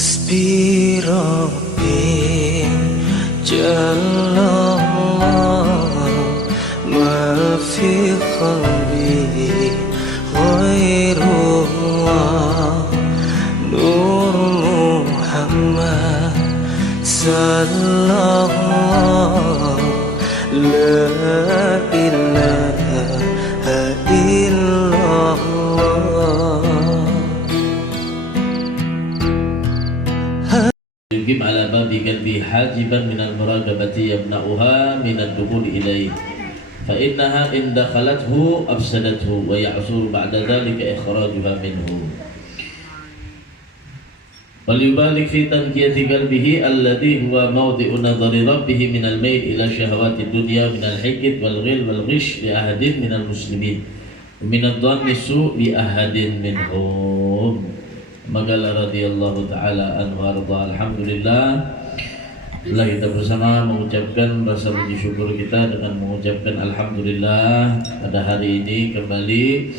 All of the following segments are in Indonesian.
حسبي ربي جل الله ما في قلبي غير الله نور محمد صلى الله لا إله إلا الله. يجب على باب قلبي حاجبا من المراقبة يمنعها من الدخول إليه فإنها إن دخلته أفسدته ويعصر بعد ذلك إخراجها منه. وليبالغ في تنقية قلبه الذي هو موضع نظر ربه من الميل إلى شهوات الدنيا من الحقد والغل والغش لأحد من المسلمين ومن الظن السوء لأحد منهم. Maqala radhiyallahu ta'ala anhu warda. Alhamdulillah, bila kita bersama mengucapkan rasa puji syukur kita dengan mengucapkan alhamdulillah pada hari ini kembali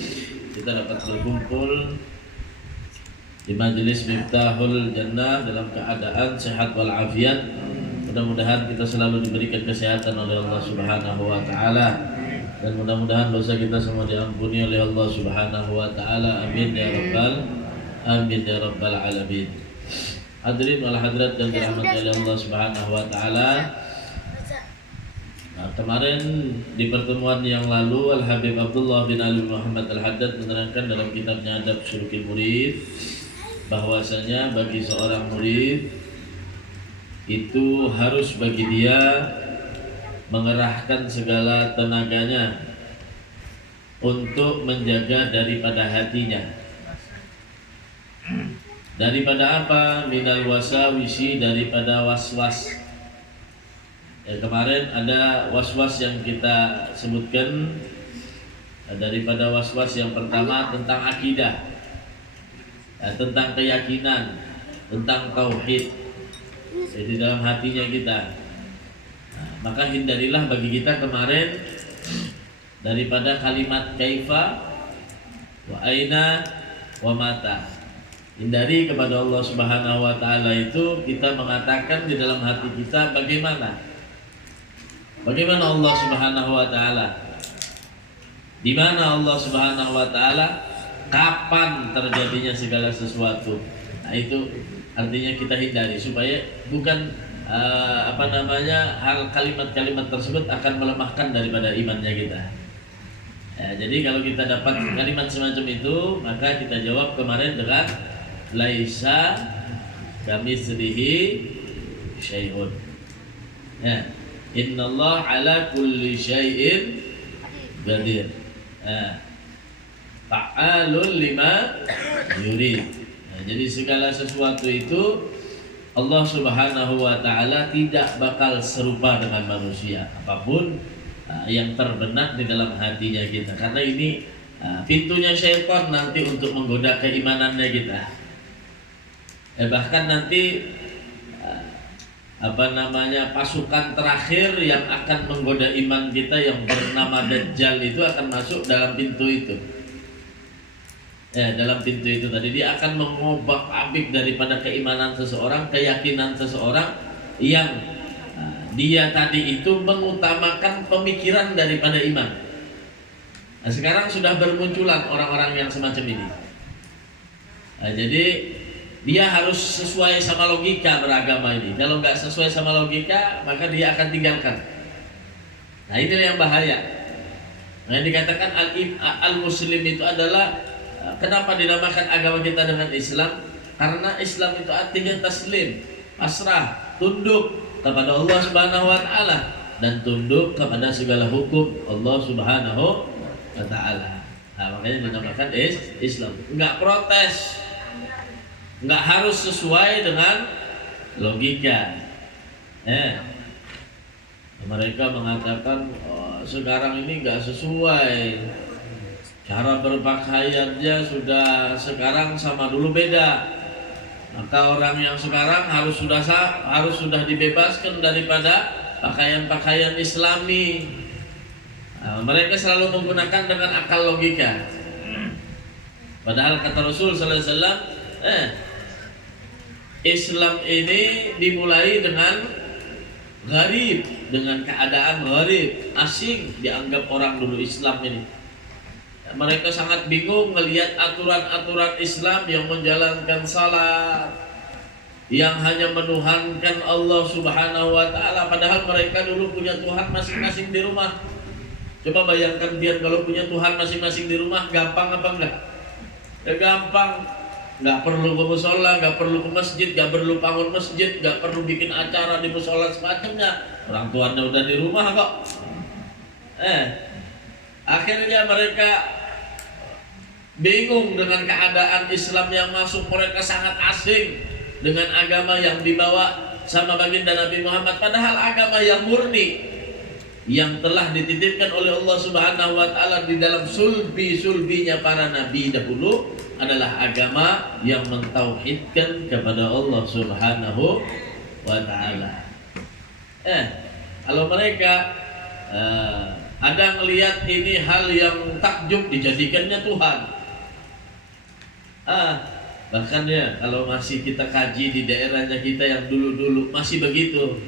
kita dapat berkumpul di majelis Miftahul Jannah dalam keadaan sehat walafiat. Mudah-mudahan kita selalu diberikan kesehatan oleh Allah Subhanahu wa taala dan mudah-mudahan dosa kita semua diampuni oleh Allah Subhanahu wa taala. Amin ya rabbal alamin. Hadirin wal hadirat dan dirahmati oleh Allah Subhanahu wa taala. Nah, kemarin di pertemuan yang lalu Al Habib Abdullah bin Ali Muhammad Al Haddad menerangkan dalam kitabnya Adab Sulukil Murid bahwasanya bagi seorang murid itu harus bagi dia mengerahkan segala tenaganya untuk menjaga daripada hatinya. Daripada apa? Minal wasawisi, daripada waswas. Ya, kemarin ada waswas yang kita sebutkan. Daripada waswas yang pertama tentang akidah, tentang keyakinan, tentang tauhid. Jadi dalam hatinya kita. Maka hindarilah bagi kita kemarin daripada kalimat kaifa wa aina wa mata. Hindari kepada Allah Subhanahu wa taala itu kita mengatakan di dalam hati kita bagaimana Allah Subhanahu wa taala, di mana Allah Subhanahu wa taala, kapan terjadinya segala sesuatu. Nah, itu artinya kita hindari supaya bukan hal kalimat-kalimat tersebut akan melemahkan daripada imannya kita. Ya, jadi kalau kita dapat kalimat semacam itu, maka kita jawab kemarin dengan laisa kamitslihi syai'un. Ya, innallaha ala kulli syai'in qadir. Fa'alul lima yurid. Nah, jadi segala sesuatu itu Allah Subhanahu wa taala tidak bakal serupa dengan manusia apapun yang terbenak di dalam hatinya kita. Karena ini pintunya syaitan nanti untuk menggoda keimanannya kita. Bahkan nanti pasukan terakhir yang akan menggoda iman kita yang bernama Dajjal itu akan masuk dalam pintu itu. Dalam pintu itu tadi dia akan mengobak-abik daripada keimanan seseorang, keyakinan seseorang yang dia tadi itu mengutamakan pemikiran daripada iman. Nah, sekarang sudah bermunculan orang-orang yang semacam ini. Jadi dia harus sesuai sama logika beragama ini. Kalau nggak sesuai sama logika, maka dia akan tinggalkan. Nah, inilah yang bahaya. Nah, yang dikatakan al-muslim itu adalah kenapa dinamakan agama kita dengan Islam? Karena Islam itu artinya taslim, pasrah, tunduk kepada Allah Subhanahu wa taala dan tunduk kepada segala hukum Allah Subhanahu wa taala. Nah, makanya dinamakan Islam. Enggak protes. Enggak harus sesuai dengan logika. Mereka mengatakan sekarang ini enggak sesuai. Cara berpakaiannya sudah sekarang sama dulu beda. Maka orang yang sekarang harus sudah dibebaskan daripada pakaian-pakaian Islami. Mereka selalu menggunakan dengan akal logika. Padahal kata Rasul sallallahu alaihi wasallam, Islam ini dimulai dengan gharib, dengan keadaan gharib, asing, dianggap orang dulu Islam ini. Mereka sangat bingung melihat aturan-aturan Islam yang menjalankan salat, yang hanya menuhankan Allah Subhanahu wa taala, padahal mereka dulu punya Tuhan masing-masing di rumah. Coba bayangkan dia kalau punya Tuhan masing-masing di rumah, gampang apa enggak? Ya gampang. Enggak perlu ke musola, enggak perlu ke masjid, enggak perlu bangun masjid, enggak perlu bikin acara di musola semacamnya. Orang tuanya udah di rumah kok. Akhirnya mereka bingung dengan keadaan Islam yang masuk, mereka sangat asing dengan agama yang dibawa sama baginda Nabi Muhammad, padahal agama yang murni yang telah dititipkan oleh Allah Subhanahu wa taala di dalam sulbi-sulbinya para nabi dahulu adalah agama yang mentauhidkan kepada Allah Subhanahu wa taala. Kalau mereka ada ngelihat ini hal yang takjub, dijadikannya Tuhan. Bahkan ya kalau masih kita kaji di daerahnya kita yang dulu-dulu masih begitu.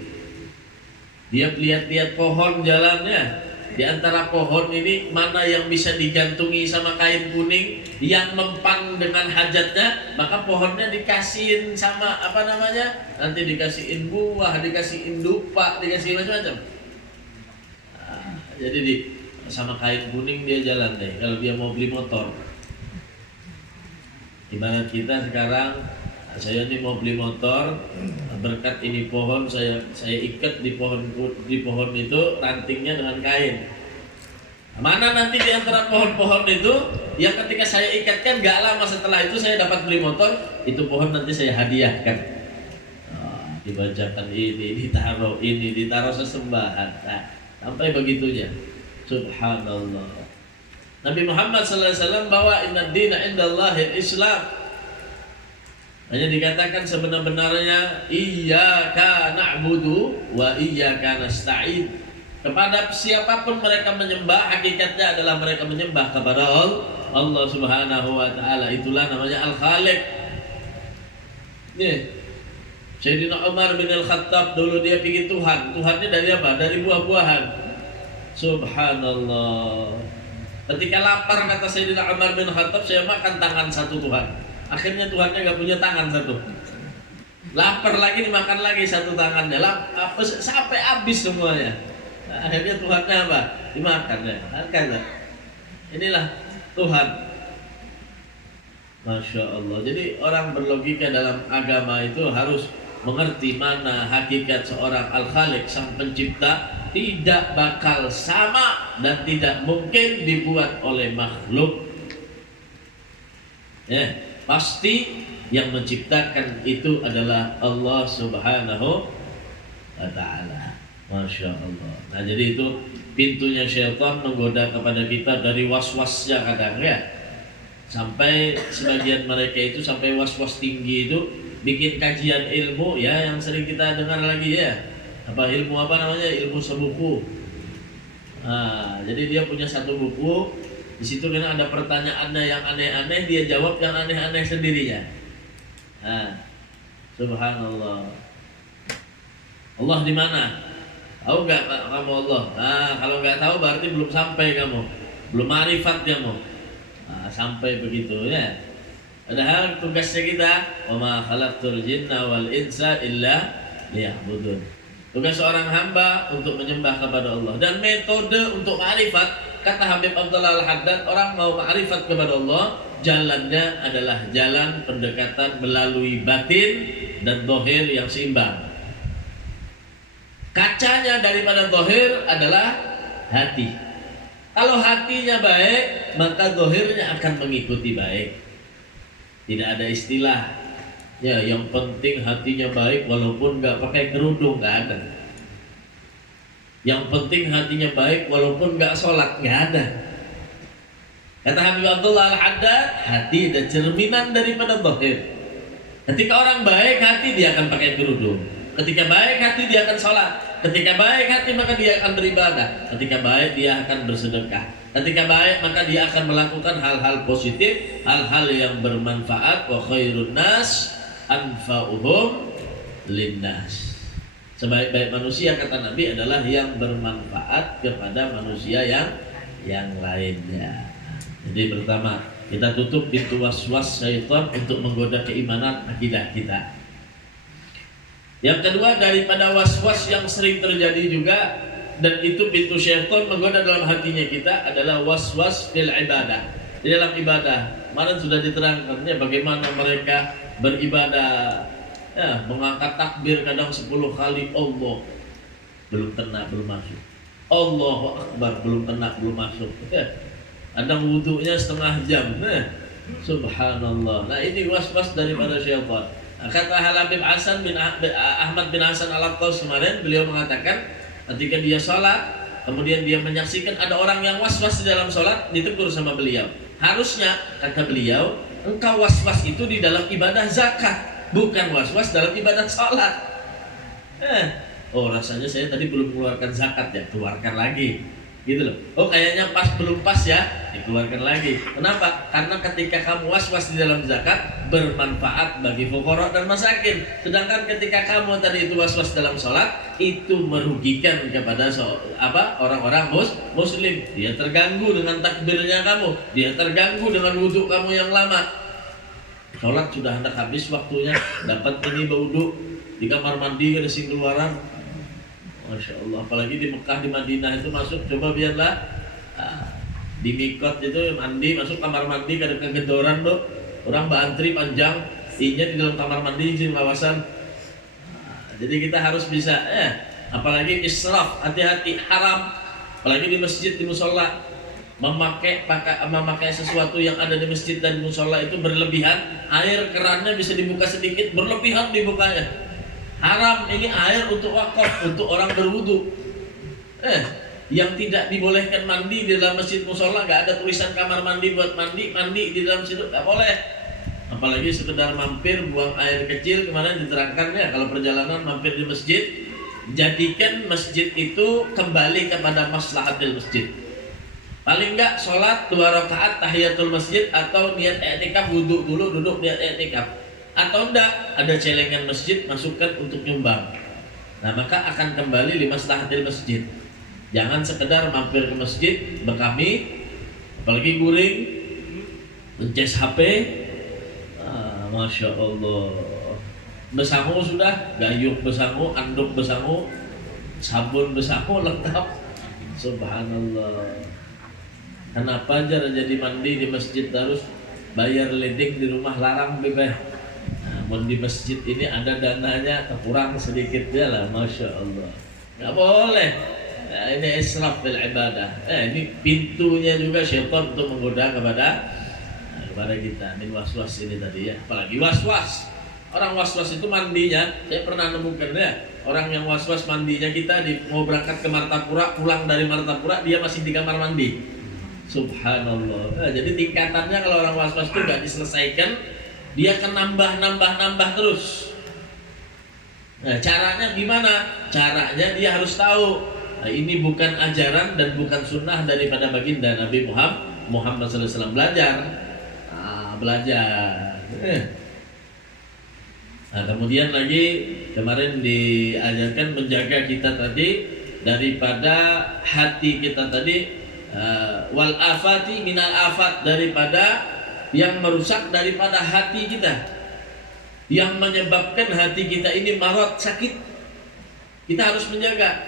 Dia lihat-lihat pohon jalannya, di antara pohon ini mana yang bisa digantungi sama kain kuning yang mempan dengan hajatnya, maka pohonnya dikasihin sama apa namanya, nanti dikasihin buah, dikasihin dupa, dikasih macam-macam. Jadi sama kain kuning dia jalan deh kalau dia mau beli motor. Ibarat kita sekarang, saya ini mau beli motor, berkat ini pohon saya ikat di pohon itu rantingnya dengan kain. Mana nanti di antara pohon-pohon itu yang ketika saya ikatkan gak lama setelah itu saya dapat beli motor, itu pohon nanti saya hadiahkan. Dibacakan ini, ditaruh sesembahan. Sampai begitunya. Subhanallah. Nabi Muhammad SAW bawa inna dina indallahil Islam. Hanya dikatakan sebenar-benarnya iyyaka na'budu wa iyyaka nasta'in. Kepada siapapun mereka menyembah, hakikatnya adalah mereka menyembah kepada Allah Subhanahu wa taala. Itulah namanya Al-Khaliq. Nih. Sayyidina Umar bin Al-Khattab dulu dia bikin Tuhan. Tuhannya dari apa? Dari buah-buahan. Subhanallah. Ketika lapar kata Sayyidina Umar bin Khattab, saya makan tangan satu Tuhan. Akhirnya Tuhannya gak punya tangan satu. Lapar lagi dimakan lagi satu tangannya. Sampai habis semuanya. Akhirnya Tuhannya apa? Dimakan ya. Inilah Tuhan. Masya Allah. Jadi orang berlogika dalam agama itu harus mengerti mana hakikat seorang Al-Khaliq, sang pencipta, tidak bakal sama dan tidak mungkin dibuat oleh makhluk. Pasti yang menciptakan itu adalah Allah Subhanahu wa ta'ala. Masya Allah. Nah jadi itu pintunya syaitan menggoda kepada kita dari was-wasnya kadang ya. Sampai sebagian mereka itu sampai was-was tinggi itu bikin kajian ilmu ya yang sering kita dengar lagi ya. Apa ilmu apa namanya? Ilmu sebuku. Jadi dia punya satu buku, di situ kan ada pertanyaannya yang aneh-aneh, dia jawab yang aneh-aneh sendirinya. Subhanallah. Allah di mana? Tahu nggak kamu Allah? Kalau nggak tahu berarti belum sampai kamu, belum marifat kamu. Sampai begitu ya. Padahal tugasnya kita, wa ma khalaqtul jinna wal insa illa liya'budun. Tugas seorang hamba untuk menyembah kepada Allah. Dan metode untuk ma'rifat, kata Habib Abdullah Al-Haddad, orang mau ma'rifat kepada Allah, jalannya adalah jalan pendekatan melalui batin dan dohir yang seimbang. Kacanya daripada dohir adalah hati. Kalau hatinya baik, maka dohirnya akan mengikuti baik. Tidak ada istilah ya yang penting hatinya baik walaupun nggak pakai kerudung, nggak ada. Yang penting hatinya baik walaupun nggak sholat, nggak ada. Kata Habib Abdullah Al-Haddad, hati dan cerminan daripada zahir. Ketika orang baik hati, dia akan pakai kerudung. Ketika baik hati, dia akan sholat. Ketika baik hati, maka dia akan beribadah. Ketika baik, dia akan bersedekah. Ketika baik, maka dia akan melakukan hal-hal positif, hal-hal yang bermanfaat. Wa khairun nas anfa'uhum linnas. Sebaik-baik manusia kata Nabi adalah yang bermanfaat kepada manusia yang lainnya. Jadi pertama, kita tutup pintu waswas syaitan untuk menggoda keimanan akidah kita. Yang kedua, daripada waswas yang sering terjadi juga, dan itu pintu syaitan menggoda dalam hatinya kita, adalah waswas fil ibadah. Di dalam ibadah, kemarin sudah diterangkannya bagaimana mereka beribadah, ya, mengangkat takbir kadang 10 kali, Allah belum kena, belum masuk, Allahu Akbar belum kena, belum masuk, ya. Kadang wudhunya setengah jam, nah, subhanallah. Nah, ini was-was daripada syaitan. Nah, kata Habib Hasan bin Ahmad bin Hasan Al-Qaus kemarin, beliau mengatakan ketika dia sholat, kemudian dia menyaksikan ada orang yang was-was di dalam sholat, ditegur sama beliau. Harusnya, kata beliau, engkau was-was itu di dalam ibadah zakat, bukan was-was dalam ibadah sholat. Oh, rasanya saya tadi belum mengeluarkan zakat, ya, keluarkan lagi, gitu loh. Oh, kayaknya belum pas ya, dikeluarkan lagi. Kenapa? Karena ketika kamu was-was di dalam zakat, bermanfaat bagi fuqara dan masakin. Sedangkan ketika kamu tadi itu was-was dalam sholat, itu merugikan kepada orang-orang muslim. Dia terganggu dengan takbirnya kamu, dia terganggu dengan wudhu kamu yang lama. Sholat sudah hendak habis waktunya, dapat ini wudhu di kamar mandi ada sing keluaran, Masya Allah. Apalagi di Mekah, di Madinah itu masuk, coba biarlah di mikot itu mandi, masuk kamar mandi kada kegedoran tuh, orang antri panjang, inya di dalam kamar mandi di kawasan. Jadi kita harus bisa, apalagi israf, hati-hati, haram, apalagi di masjid, di musola. Memakai sesuatu yang ada di masjid dan di musola itu berlebihan, air kerannya bisa dibuka sedikit, berlebihan dibukanya. Haram, ini air untuk wakaf, untuk orang berwudu. Yang tidak dibolehkan mandi di dalam masjid musola, nggak ada tulisan kamar mandi buat mandi di dalam situ nggak boleh. Apalagi sekedar mampir buang air kecil, kemarin diterangkannya kalau perjalanan mampir di masjid, jadikan masjid itu kembali kepada maslahatil masjid. Paling enggak sholat 2 rakaat tahiyatul masjid atau niat i'tikaf, wudhu dulu, duduk niat i'tikaf. Atau enggak, ada celengan masjid, masukkan untuk nyumbang. Nah, maka akan kembali li maslahatil masjid. Jangan sekedar mampir ke masjid, bekami, apalagi guring, ngecas HP, Masya Allah. Besangu sudah, gayung besangu, anduk besangu, sabun besangu lengkap. Subhanallah. Kenapa aja jadi mandi di masjid harus bayar ledeng, di rumah larang bebas. Namun di masjid ini ada dananya, kurang sedikit ya lah, Masya Allah. Nggak boleh. Nah, ini israf fil ibadah. Ini pintunya juga syaitan untuk menggoda kepada kita. Min waswas ini tadi ya. Apalagi waswas. Orang waswas itu mandinya, saya pernah nemukan ya. Orang yang waswas mandinya, kita mau berangkat ke Martapura, pulang dari Martapura, dia masih di kamar mandi. Subhanallah. Jadi tingkatannya kalau orang was-was itu nggak diselesaikan, dia akan nambah terus. Nah, caranya gimana? Caranya dia harus tahu, ini bukan ajaran dan bukan sunnah daripada baginda Nabi Muhammad SAW. Belajar. Nah, kemudian lagi kemarin diajarkan menjaga kita tadi daripada hati kita tadi, wal afati minal afat, daripada yang merusak daripada hati kita, yang menyebabkan hati kita ini marad, sakit. Kita harus menjaga,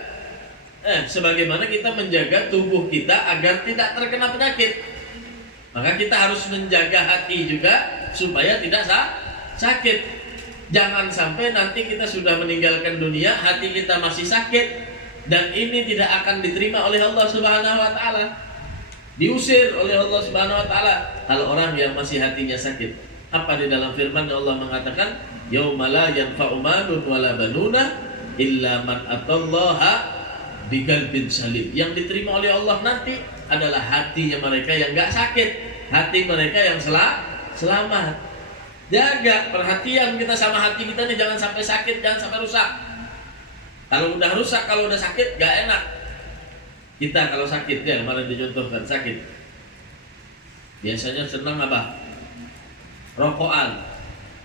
sebagaimana kita menjaga tubuh kita agar tidak terkena penyakit, maka kita harus menjaga hati juga supaya tidak sakit. Jangan sampai nanti kita sudah meninggalkan dunia, hati kita masih sakit, dan ini tidak akan diterima oleh Allah Subhanahu wa taala. Diusir oleh Allah Subhanahu wa taala kalau orang yang masih hatinya sakit. Apa di dalam firman Allah mengatakan, yauma la yanfa'u malun wala banuna illa man atallaha biqalbin salim. Yang diterima oleh Allah nanti adalah hatinya mereka yang enggak sakit, hati mereka yang selamat. Jaga perhatian kita sama hati kita nih, jangan sampai sakit, jangan sampai rusak. Kalau udah rusak, kalau udah sakit, gak enak. Kita kalau sakit, ya kemarin dicontohkan sakit, biasanya senang apa? Rokokan,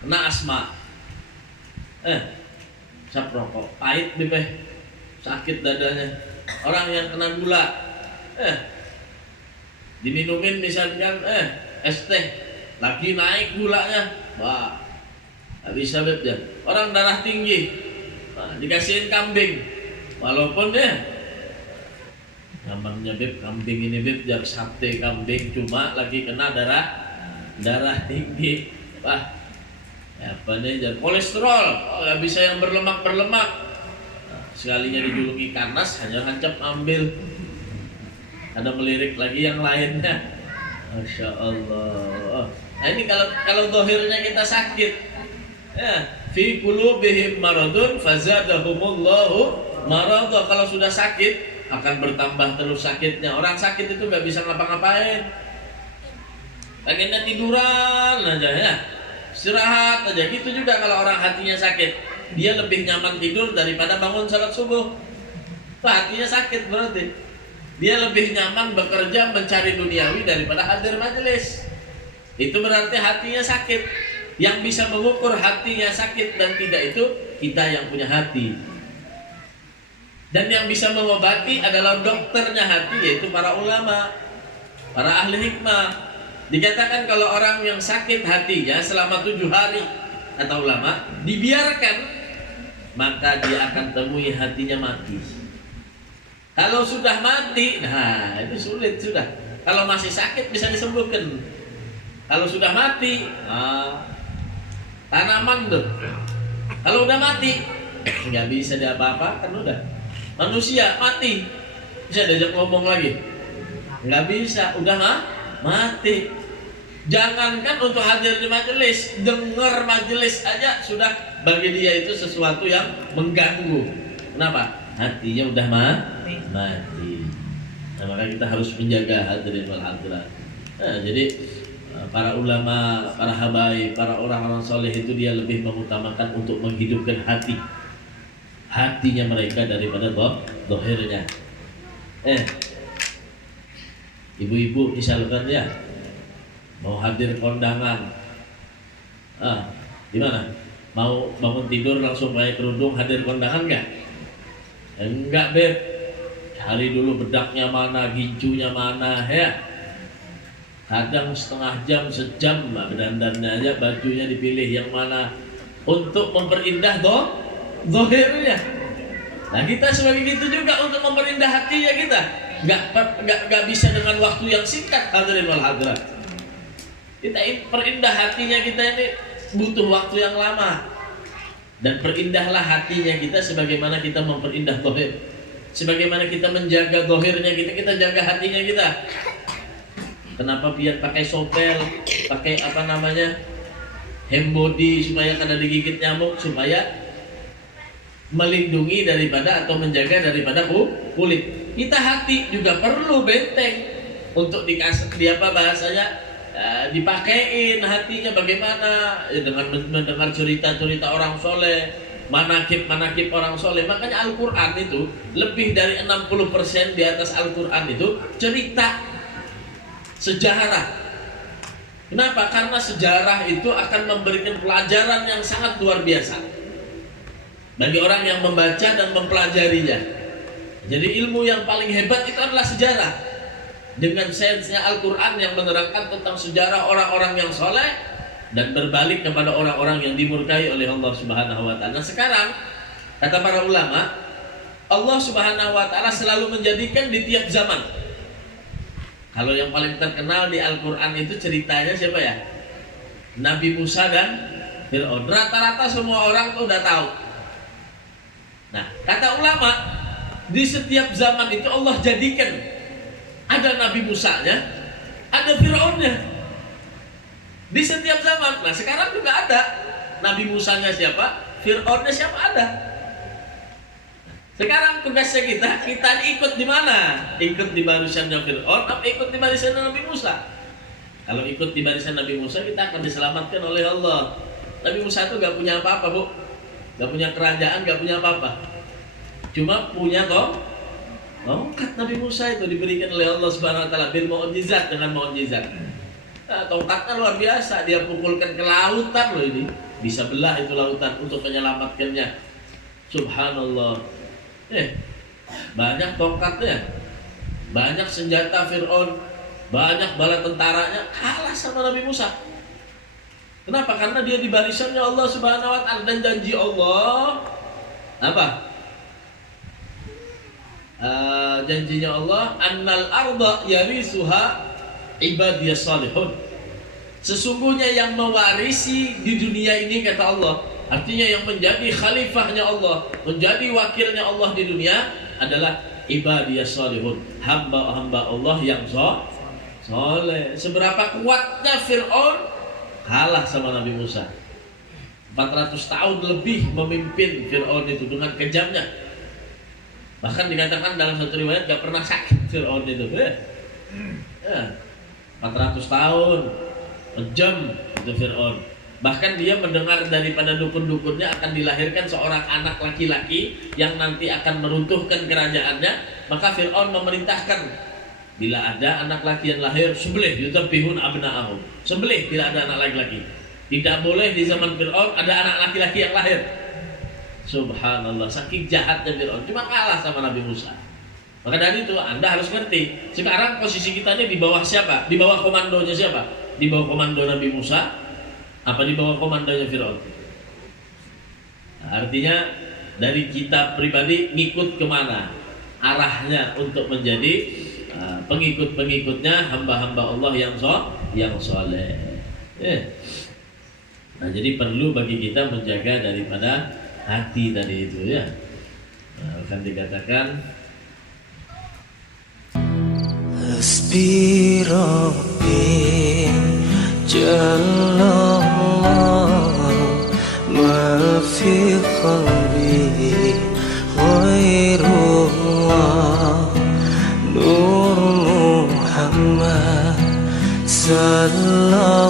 kena asma, Sap rokok, pahit bebeh, sakit dadanya. Orang yang kena gula, diminumin misalkan es teh, lagi naik gulanya, wah, nggak bisa beb ya. Orang darah tinggi, dikasihin kambing, walaupun namanya beb kambing ini beb jar sate kambing, cuma lagi kena darah tinggi, wah, apa nih jar kolesterol, nggak bisa yang berlemak. Sekalinya dijuluki kanas, hanya hancap ambil. Ada melirik lagi yang lainnya. Masya Allah. Nah ini kalau dohirnya kita sakit, fi qulubihim maradun fazadahumullahu marada. Kalau sudah sakit akan bertambah terus sakitnya. Orang sakit itu nggak bisa ngapa-ngapain. Pengennya tiduran aja ya, istirahat aja. Gitu juga kalau orang hatinya sakit. Dia lebih nyaman tidur daripada bangun salat subuh. Tuh hatinya sakit berarti. Dia lebih nyaman bekerja mencari duniawi daripada hadir majelis. Itu berarti hatinya sakit. Yang bisa mengukur hatinya sakit dan tidak itu kita yang punya hati. Dan yang bisa mengobati adalah dokternya hati, yaitu para ulama, para ahli hikmah. Dikatakan kalau orang yang sakit hatinya selama 7 hari, kata ulama, dibiarkan, maka dia akan temui hatinya mati. Kalau sudah mati, nah itu sulit sudah. Kalau masih sakit bisa disembuhkan. Kalau sudah mati, tanaman tuh. Kalau udah mati, nggak bisa diapa-apakan udah. Manusia mati, bisa diajak ngomong lagi? Nggak bisa, udah mati. Jangankan untuk hadir di majelis, dengar majelis aja sudah bagi dia itu sesuatu yang mengganggu. Kenapa? Hatinya udah mati. Nah, maka kita harus menjaga hadirin wal hadirat. Nah, jadi para ulama, para habaib, para orang-orang soleh itu dia lebih mengutamakan untuk menghidupkan hatinya mereka daripada dohirnya. Ibu-ibu misalkan ya mau hadir kondangan, gimana? Mau bangun tidur langsung pakai kerudung hadir kondangan nggak? Enggak beb, cari dulu bedaknya mana, gincunya mana ya. Kadang setengah jam, sejam dandannya aja, bajunya dipilih yang mana untuk memperindah dohirnya. Nah kita sebagai gitu juga untuk memperindah hatinya kita. Nggak bisa dengan waktu yang singkat hadirin wal hadirat. Kita perindah hatinya kita ini butuh waktu yang lama. Dan perindahlah hatinya kita sebagaimana kita memperindah dohir. Sebagaimana kita menjaga dohirnya kita jaga hatinya kita. Kenapa biar pakai sopel, pakai hand body supaya kada digigit nyamuk, supaya melindungi daripada atau menjaga daripada kulit. Kita hati juga perlu benteng untuk dikasih bahasanya. Dipakein hatinya bagaimana dengan mendengar cerita-cerita orang soleh, manakib orang soleh. Makanya Al-Quran itu lebih dari 60% di atas Al-Quran itu cerita sejarah. Kenapa? Karena sejarah itu akan memberikan pelajaran yang sangat luar biasa bagi orang yang membaca dan mempelajarinya. Jadi ilmu yang paling hebat itu adalah sejarah. Dengan sainsnya Al-Quran yang menerangkan tentang sejarah orang-orang yang soleh dan berbalik kepada orang-orang yang dimurkai oleh Allah Subhanahu wa Ta'ala. Nah sekarang kata para ulama, Allah Subhanahu wa Ta'ala selalu menjadikan di tiap zaman. Kalau yang paling terkenal di Al-Quran itu ceritanya siapa ya? Nabi Musa dan Fir'aun. Rata-rata semua orang tuh udah tahu. Nah kata ulama, di setiap zaman itu Allah jadikan ada Nabi Musanya, ada Fir'aunnya. Di setiap zaman. Nah sekarang juga ada. Nabi Musanya siapa, Fir'aunnya siapa ada. Sekarang tugasnya kita ikut di mana? Ikut di barisannya Fir'aun atau ikut di barisan Nabi Musa? Kalau ikut di barisan Nabi Musa kita akan diselamatkan oleh Allah. Nabi Musa itu gak punya apa-apa bu. Gak punya kerajaan, gak punya apa-apa. Cuma punya tongkat. Nabi Musa itu diberikan oleh Allah Subhanahu wa Ta'ala bil mu'jizat, dengan mu'jizat. Nah, tongkatnya luar biasa, dia pukulkan ke lautan loh ini. bisa belah itu lautan untuk menyelamatkannya. Subhanallah. Banyak tongkatnya, banyak senjata Fir'aun, banyak bala tentaranya, kalah sama Nabi Musa. Kenapa? Karena dia di barisannya Allah Subhanahu wa Ta'ala, dan janji Allah apa? Janjinya Allah, annal arda yarisuha ibadiyas salihun. Sesungguhnya yang mewarisi di dunia ini, kata Allah, artinya yang menjadi khalifahnya Allah, menjadi wakilnya Allah di dunia adalah ibadiyas salihun, hamba-hamba Allah yang soleh. Seberapa kuatnya Fir'aun, kalah sama Nabi Musa. 400 tahun lebih memimpin Fir'aun itu dengan kejamnya. Bahkan dikatakan dalam satu riwayat gak pernah sakit Fir'aun itu. 400 tahun kejam itu Fir'aun. Bahkan dia mendengar daripada dukun-dukunnya akan dilahirkan seorang anak laki-laki yang nanti akan meruntuhkan kerajaannya. Maka Fir'aun memerintahkan, bila ada anak laki yang lahir, sembelih, yudzabbihun abna'ahum. Sembelih bila ada anak laki-laki. Tidak boleh di zaman Fir'aun ada anak laki-laki yang lahir. Subhanallah, saking jahatnya Fir'aun, cuma kalah sama Nabi Musa. Maka dari itu Anda harus ngerti, sekarang posisi kita ini di bawah siapa? Di bawah komandonya siapa? Di bawah komando Nabi Musa? Apa di bawah komandonya Fir'aun? Nah, artinya dari kita pribadi ngikut kemana arahnya untuk menjadi pengikut-pengikutnya hamba-hamba Allah yang soleh. Nah, jadi perlu bagi kita menjaga daripada hati tadi itu ya. Nah, akan dikatakan Hasbi Rabbi Jallallah ma fi qalbi ghairullah Nur Muhammad sallallahu